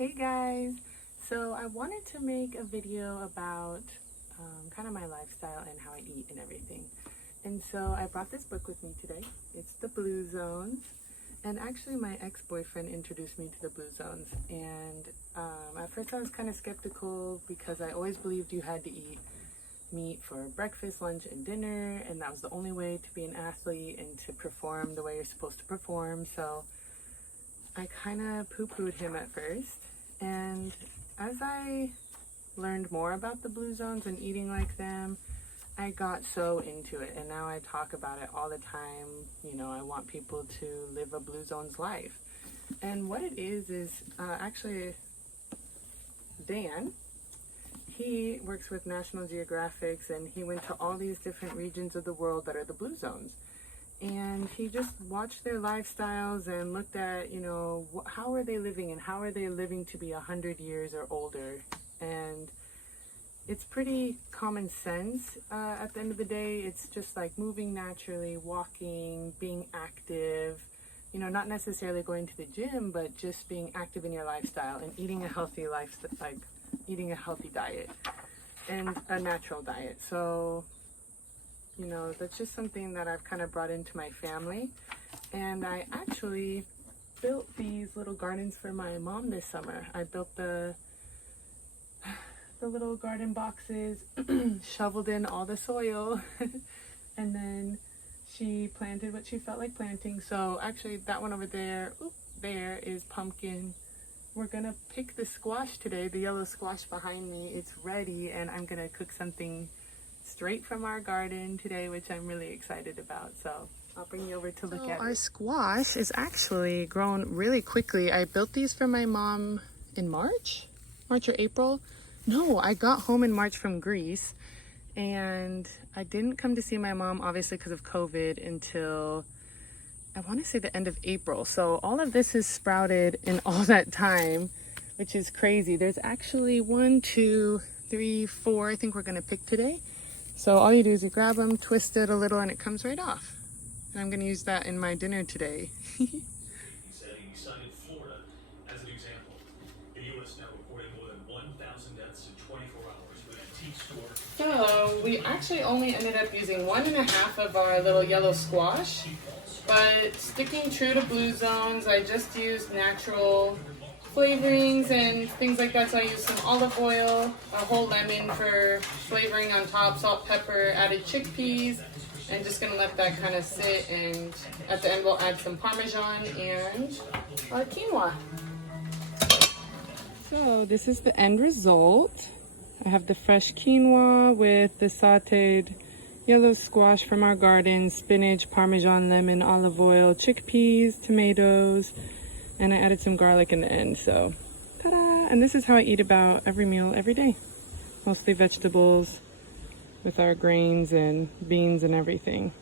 Hey guys, so I wanted to make a video about kind of my lifestyle and how I eat and everything. And so I brought this book with me today. It's The Blue Zones. And actually my ex-boyfriend introduced me to The Blue Zones. And at first I was kind of skeptical because I always believed you had to eat meat for breakfast, lunch, and dinner. And that was the only way to be an athlete and to perform the way you're supposed to perform. So I kind of poo-pooed him at first. And as I learned more about the Blue Zones and eating like them, I got so into it, and now I talk about it all the time. You know, I want people to live a Blue Zones life. And what it is actually Dan, he works with National Geographic, and he went to all these different regions of the world that are the Blue Zones. And he just watched their lifestyles and looked at, you know, how are they living and how are they living to be 100 years or older. And it's pretty common sense at the end of the day. It's just like moving naturally, walking, being active, you know, not necessarily going to the gym, but just being active in your lifestyle and eating a healthy eating a healthy diet and a natural diet. So, you know, that's just something that I've kind of brought into my family. And I actually built these little gardens for my mom this summer. I built the little garden boxes, shoveled in all the soil, and then she planted what she felt like planting. So actually that one over there, there is pumpkin. We're gonna pick the squash today, the yellow squash behind me. It's ready, and I'm gonna cook something straight from our garden today, which I'm really excited about. So I'll bring you over to look at it. Our squash is actually grown really quickly. I built these for my mom in March or April. No, I got home in March from Greece, and I didn't come to see my mom, obviously because of COVID, until I want to say the end of April. So all of this is sprouted in all that time, which is crazy. There's actually 1, 2, 3, 4 I think we're gonna pick today. So all you do is you grab them, twist it a little, and it comes right off. And I'm going to use that in my dinner today. He said he cited Florida as an example. The U.S. now reporting more than 1,000 deaths in 24 hours with antique store. So we actually only ended up using 1.5 of our little yellow squash. But sticking true to Blue Zones, I just used natural flavorings and things like that. So I used some olive oil, a whole lemon for flavoring on top, salt, pepper, added chickpeas, and just gonna let that kind of sit. And at the end we'll add some Parmesan and our quinoa. So this is the end result. I have the fresh quinoa with the sauteed yellow squash from our garden, spinach, Parmesan, lemon, olive oil, chickpeas, tomatoes, and I added some garlic in the end. So ta-da! And this is how I eat about every meal every day. Mostly vegetables with our grains and beans and everything.